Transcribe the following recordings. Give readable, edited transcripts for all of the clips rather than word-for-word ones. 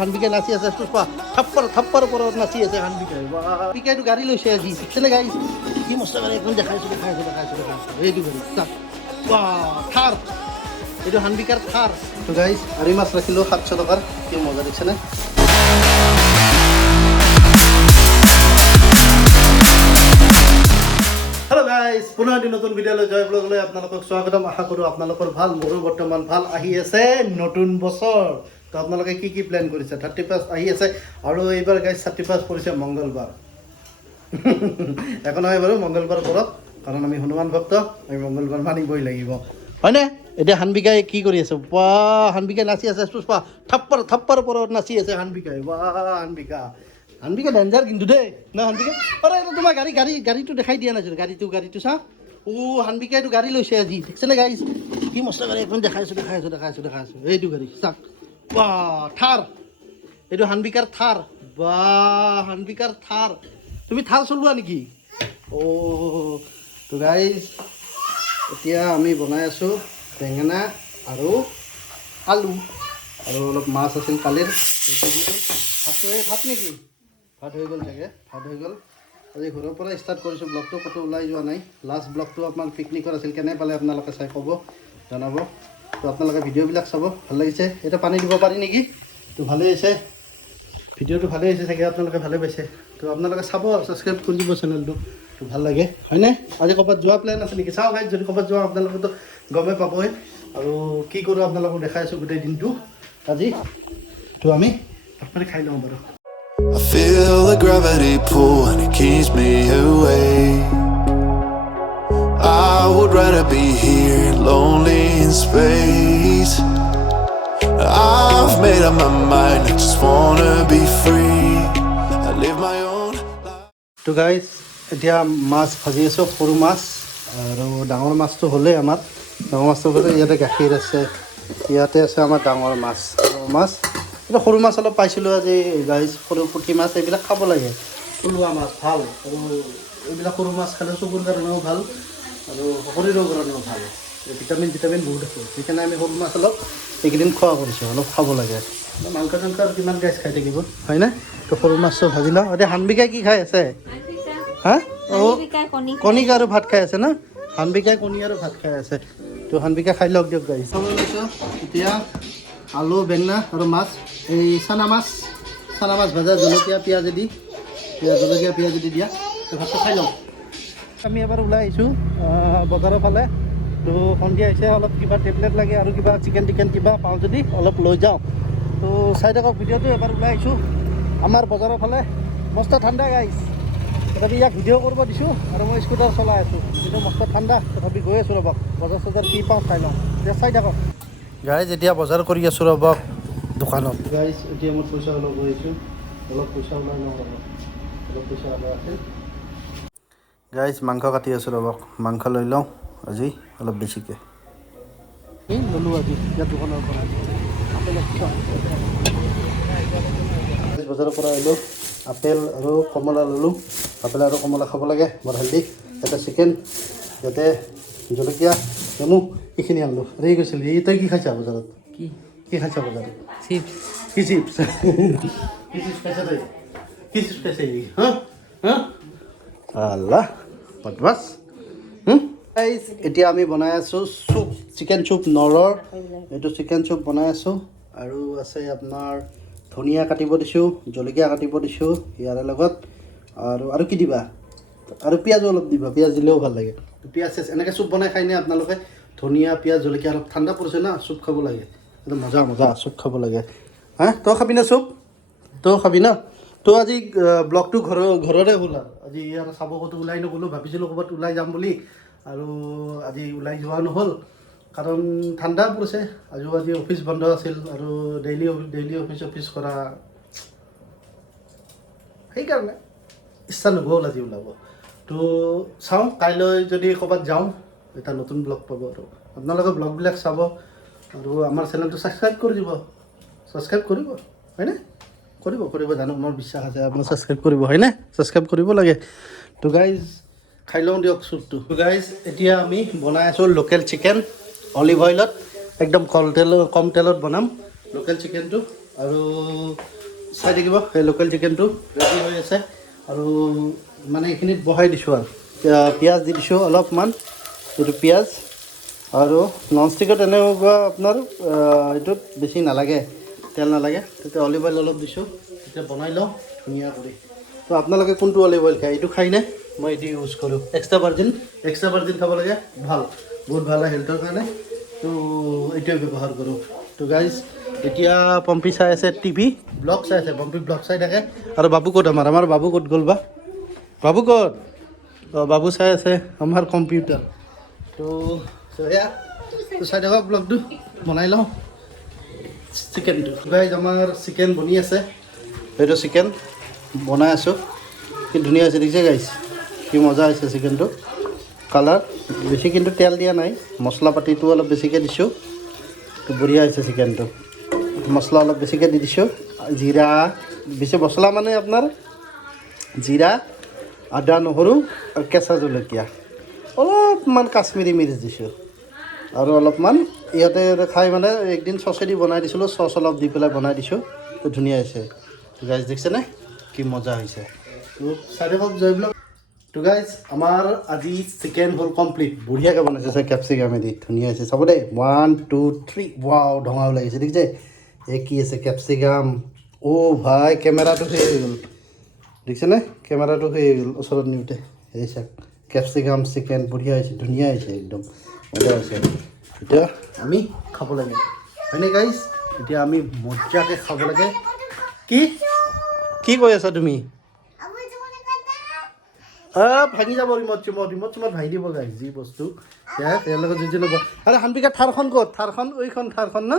হানবিকাই নাচি আছে পুষ্পা থাপ্পৰ ওপৰত নাচি আছে হানবিকাই হানবিকাইটো গাড়ী লৈছে আজি দেখিছেনে গাইছ কি মস্ত গাড়ী এখন দেখাইছোঁ এইটো গাড়ী থাৰ এইটো হানবিকাৰ থাৰ তো গাইছ আৰি মাছ ৰাখিলোঁ 700 টকাৰ কি মজা দেখিছেনে হেল্ল' গাইছ পুনৰ এটি নতুন ভিডিঅ'লৈ জয় ব্লগলৈ আপোনালোকক স্বাগতম আশা কৰোঁ আপোনালোকৰ ভাল মোৰো বৰ্তমান ভাল আহি আছে নতুন বছৰ তো আপোনালোকে কি কি প্লেন কৰিছে 31 আহি আছে আৰু এইবাৰ গাইছ 31 পৰিছে মংগলবাৰ একো নহয় বাৰু মংগলবাৰ কৰক কাৰণ আমি হনুমান ভক্ত আমি মংগলবাৰ মানিবই লাগিব হয়নে এতিয়া হানবিকাই কি কৰি আছে হানবিকাই নাচি আছে পুষ্পা থাপ্পৰ ওপৰত নাচি আছে হানবিকাই হানবিকা ডেঞ্জাৰ কিন্তু দেই না হানবিকা আৰে তোমাৰ গাড়ীটো দেখাই দিয়া নাছিল গাড়ীটো চা হানবিকাইটো গাড়ী লৈছে আজি দেখিছেনে গাইছ কি মস্ত গাড়ী এখন দেখাইছোঁ এইটো গাড়ী চাক থাৰ এইটো হানবিকাৰ থাৰ হানবিকাৰ থাৰ তুমি থাৰ চলোৱা নেকি তো গাইছ এতিয়া আমি বনাই আছোঁ বেঙেনা আৰু আলু আৰু অলপ মাছ আছিল কালিৰ ভাত নেকি ভাত হৈ গ'ল চাগে ভাত হৈ গ'ল আজি ঘৰৰ পৰা ষ্টাৰ্ট কৰিছোঁ ব্লগটো ক'তো ওলাই যোৱা নাই লাষ্ট ব্লগটো আপোনাৰ পিকনিকৰ আছিল কেনে পালে আপোনালোকে চাই ক'ব জনাব তো আপোনালোকে ভিডিঅ'বিলাক চাব ভাল লাগিছে এটা পানী দিব পাৰি নেকি তো ভালেই হৈছে ভিডিঅ'টো ভালেই হৈছে চাগে আপোনালোকে ভালে পাইছে তো আপোনালোকে চাব আৰু ছাবস্ক্ৰাইব কৰি দিব চেনেলটো তো ভাল লাগে হয়নে আজি ক'ৰবাত যোৱা প্লেন আছে নেকি চাওঁ গাইজ যদি ক'ৰবাত যোৱা আপোনালোকেতো গমেই পাবই আৰু কি কৰোঁ আপোনালোকক দেখাই আছোঁ গোটেই দিনটো আজি তো আমি ভাত খাই লওঁ বাৰু I feel the gravity pull and it keeps me awake. I would rather be here, lonely in space. I've made up my mind, I just wanna be free. I live my own life. তো guys এতিয়া মাছ ভাজি আছোঁ সৰু মাছ আৰু ডাঙৰ মাছটো হ'লেই আমাৰ ডাঙৰ মাছটো হ'লে ইয়াতে গাখীৰ আছে ইয়াতে আছে আমাৰ ডাঙৰ মাছ সৰু মাছ অলপ পাইছিলোঁ আজি গাইজ সৰু পুঠি মাছ এইবিলাক খাব লাগে থলুৱা মাছ ভাল আৰু এইবিলাক সৰু মাছ খালে চকুৰ কাৰণেও ভাল আৰু শৰীৰৰ কাৰণেও ভাল ভিটামিন বহুত আছে সেইকাৰণে আমি সৰু মাছ অলপ এইকেইদিন খোৱা কৰিছোঁ অলপ খাব লাগে মাংস আৰু কিমান গাইজ খাই থাকিব হয়নে তো সৰু মাছটো ভাজি লওঁ এতিয়া হানবিকাই কি খাই আছে হা কণী আৰু ভাত খাই আছে ন হানবিকাই কণী আৰু ভাত খাই আছে তো হানবিকাই খাই লওক দিয়ক গাইজ খাব লৈছোঁ এতিয়া আলু বেঙেনা আৰু মাছ এই চানা মাছ ভাজা জলকীয়া পিঁয়াজ দি দিয়া ভাতটো খাই লওঁ আমি এবাৰ ওলাই আহিছোঁ বজাৰৰ ফালে তো সন্ধিয়া আহিছে অলপ কিবা টেবলেট লাগে আৰু কিবা চিকেন কিবা পাওঁ যদি অলপ লৈ যাওঁ তো চাই থাকক ভিডিঅ'টো এবাৰ ওলাই আহিছোঁ আমাৰ বজাৰৰ ফালে মস্ত ঠাণ্ডা গাইছ তথাপি ইয়াক ভিডিঅ' কৰিব দিছোঁ আৰু মই স্কুটাৰ চলাই আছোঁ কিন্তু মস্ত ঠাণ্ডা তথাপি গৈ আছোঁ ৰ'বক বজাৰ কি পাওঁ চাই লওঁ এতিয়া চাই থাকক গাইজ এতিয়া বজাৰ কৰি আছোঁ ৰ'বক দোকানত গাইজ এতিয়া মই পইচা অলপ গৈ আছোঁ অলপ পইচা ওলাই লওঁ অলপ পইচা ওলাই আছিল গাইজ মাংস কাটি আছোঁ ৰ'বক মাংস লৈ লওঁ আজি অলপ বেছিকৈ ল'লোঁ আজি ইয়াত দোকানৰ পৰা বজাৰৰ পৰা আহিলোঁ আপেল আৰু কমলা ল'লোঁ আপেল আৰু কমলা খাব লাগে বৰ হেল্ডি এটা চিকেন ইয়াতে জলকীয়া নেমু এইখিনি আনিলোঁ ৰেই গৈছিল তই কি খাইছা বজাৰত কি খাইছা বজাৰত কি চিপছ খাইছা তই কি চিপছ খাইছা হা আল্লাহ বদমাছ এতিয়া আমি বনাই আছোঁ চুপ চিকেন চুপ নৰৰ এইটো চিকেন চুপ বনাই আছোঁ আৰু আছে আপোনাৰ ধনিয়া কাটিব দিছোঁ জলকীয়া কাটিব দিছোঁ ইয়াৰে লগত আৰু কি দিবা আৰু পিঁয়াজো অলপ দিবা পিঁয়াজ দিলেও ভাল লাগে পিঁয়াজ এনেকৈ চুপ বনাই খাইনে আপোনালোকে ধনিয়া পিঁয়াজ জলকীয়া অলপ ঠাণ্ডা পৰিছে না চুপ খাব লাগে একদম মজা চুপ খাব লাগে হা তই খাবি না চুপ তই খাবি না তো আজি ব্লগটো ঘৰতে হ'ল আৰু আজি ইয়াত চাব ক'তো ওলাই নগ'লোঁ ভাবিছিলোঁ ক'ৰবাত ওলাই যাম বুলি আৰু আজি ওলাই যোৱা নহ'ল কাৰণ ঠাণ্ডা পৰিছে আজি অফিচ বন্ধ আছিল আৰু ডেইলি অফিচ কৰা সেইকাৰণে ইচ্ছা নগ'ল আজি ওলাব তো চাওঁ কাইলৈ যদি ক'ৰবাত যাওঁ এটা নতুন ব্লগ পাব আৰু আপোনালোকে ব্লগবিলাক চাব আৰু আমাৰ চেনেলটো ছাবস্ক্ৰাইব কৰি দিব ছাবস্ক্ৰাইব কৰিব হয়নে কৰিব জানো মোৰ বিশ্বাস আছে আপোনাৰ ছাবস্ক্ৰাইব কৰিব হয়নে ছাবস্ক্ৰাইব কৰিব লাগে তো গাইজ খাই লওঁ দিয়ক চুপটো তো গাইজ এতিয়া আমি বনাই আছোঁ লোকেল চিকেন অলিভ অইলত একদম কম তেলত বনাম লোকেল চিকেনটো আৰু চাই থাকিব এই লোকেল চিকেনটো ৰেডি হৈ আছে আৰু মানে এইখিনিত বহাই দিছোঁ আৰু পিঁয়াজ দি দিছোঁ অলপমান এইটো পিঁয়াজ আৰু ননষ্টিকত এনেকুৱা আপোনাৰ এইটোত বেছি নালাগে তেল নালাগে তেতিয়া অলিভ অইল অলপ দিছোঁ তেতিয়া বনাই লওঁ ধুনীয়া কৰি তো আপোনালোকে কোনটো অলিভ অইল খায় এইটো খায়নে মই এইটো ইউজ কৰোঁ এক্সট্ৰা ভাৰ্জিন খাব লাগে ভাল বহুত ভাল হয় হেল্থৰ কাৰণে তো এইটোৱে ব্যৱহাৰ কৰোঁ তো গাইজ এতিয়া পম্পী চাই আছে টিভি ব্লগ চাই আছে পম্পী ব্লগ চাই থাকে আৰু বাবু ক'ত আমাৰ বাবু ক'ত গ'ল বা বাবু ক'ত অঁ বাবু চাই আছে আমাৰ কম্পিউটাৰ তো সেয়া তো চাই থাকক ব্লগটো বনাই লওঁ চিকেনটো গাইজ আমাৰ চিকেন বনি আছে এইটো চিকেন বনাই আছোঁ কি ধুনীয়া হৈছে দেখিছে গাইজ কি মজা হৈছে চিকেনটো কালাৰ বেছি কিন্তু তেল দিয়া নাই মছলা পাতিটো অলপ বেছিকৈ দিছোঁ তো বঢ়িয়া হৈছে চিকেনটো মছলা অলপ বেছিকৈ দি দিছোঁ জিৰা বেছি মছলা মানে আপোনাৰ জিৰা আদা নহৰু আৰু কেঁচা জলকীয়া অলপমান কাশ্মীৰী মিৰ্চ দিছোঁ আৰু অলপমান ইয়াতে খাই মানে একদিন চচেদি বনাই দিছিলোঁ চচ অলপ দি পেলাই বনাই দিছোঁ তো ধুনীয়া হৈছে তো গাইজ দেখিছেনে কি মজা হৈছে তো চাই থাকক জয় ব্লগ তো গাইজ আমাৰ আজি চিকেন হ'ল কমপ্লিট বঢ়িয়াকৈ বনাইছে চাই কেপচিকামেদি ধুনীয়া হৈছে চাব দেই 1 2 3 ৱাও ঢঙা ওলাইছে দেখিছে এই কি আছে কেপচিকাম ভাই কেমেৰাটো সেই হৈ গ'ল দেখিছেনে কেমেৰাটো সেই হৈ গ'ল ওচৰত নিওঁতে এই চাওক কেপচিকাম চিকেন বঢ়িয়া হৈছে ধুনীয়া হৈছে একদম মজা হৈছে এতিয়া আমি খাব লাগে হয়নে গাইজ এতিয়া আমি মজাকৈ খাব লাগে কি কৈ আছা তুমি ভাঙি যাব ৰিমট চিমট ভাঙি দিব গাইজ যি বস্তু ইয়াৰ লগত যি ল'ব আৰে হানপিকাৰ থাৰখন ক'ত থাৰখন এইখন থাৰখন ন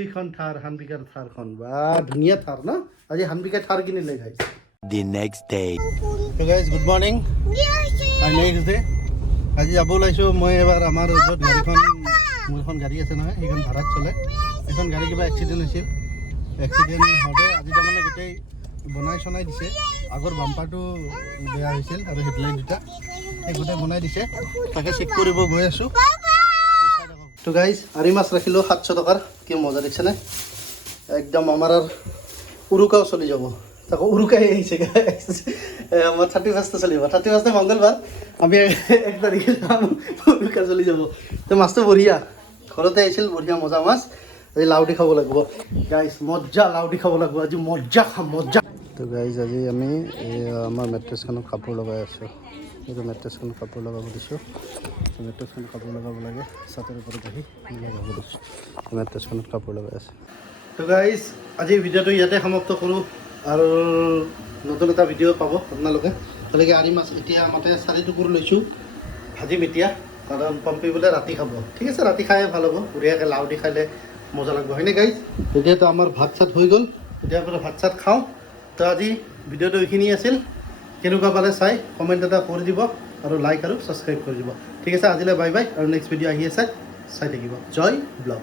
এইখন থাৰ হানপিকাৰ থাৰখন বা ধুনীয়া থাৰ ন আজি হানপিকাৰ থাৰ কিনিলে গাইজ The next day. তো guys good morning next day আজি যাব ওলাইছোঁ মই এবাৰ আমাৰ য'ত গাড়ীখন মোৰ এখন গাড়ী আছে নহয় সেইখন ভাড়াত চলে এখন গাড়ী কিবা এক্সিডেণ্ট হৈছিল এক্সিডেণ্ট হওঁতে আজি তাৰমানে গোটেই বনাই চনাই দিছে আগৰ বাম্পাৰটো বেয়া হৈছিল আৰু হেডলাইট দুটা সেই গোটেই বনাই দিছে তাকে চেক কৰিব গৈ আছোঁ তো গাইজ আৰি মাছ ৰাখিলোঁ 700 টকাৰ কি মজা দেখিছেনে একদম আমাৰ উৰুকাও চলি যাব তাকো উৰুকাই আহিছে আমাৰ 31st চলিব 31st মংগলবাৰ আমি 1 তাৰিখে যাম উৰুকা চলি যাব তো মাছটো বঢ়িয়া ঘৰতে আহিছিল বঢ়িয়া মজা মাছ আজি লাউ দি খাব লাগিব গাইজ মজা লাউ দি খাব লাগিব আজি মজা খাম মজা তো গাইজ আজি আমি আমাৰ মেট্ৰেছখনত কাপোৰ লগাই আছোঁ এইটো মেট্ৰেছখনত কাপোৰ লগাব দিছোঁ মেট্ৰেছখনত কাপোৰ লগাব লাগে ছাতৰ ওপৰত আহি লগাব দিছোঁ মেট্ৰেছখনত কাপোৰ লগাই আছে তো গাইজ আজি ভিডিঅ'টো ইয়াতে সমাপ্ত কৰোঁ আৰু নতুন এটা ভিডিঅ' পাব আপোনালোকে গতিকে আৰি মাছ এতিয়া মতে 4 টুকুৰ লৈছোঁ ভাজিম এতিয়া কাৰণ পম্পী বোলে ৰাতি খাব ঠিক আছে ৰাতি খাই ভাল হ'ব বঢ়িয়াকৈ লাউ দি খালে মজা লাগিব হয়নে গাইজ এতিয়াতো আমাৰ ভাত চাত হৈ গ'ল এতিয়াৰ পৰা ভাত চাত খাওঁ তো আজি ভিডিঅ'টো এইখিনি আছিল কেনেকুৱা পালে চাই কমেণ্ট এটা কৰি দিব আৰু লাইক আৰু ছাবস্ক্ৰাইব কৰি দিব ঠিক আছে আজিলৈ বাই বাই আৰু নেক্সট ভিডিঅ' আহি আছে চাই থাকিব জয় ব্লগ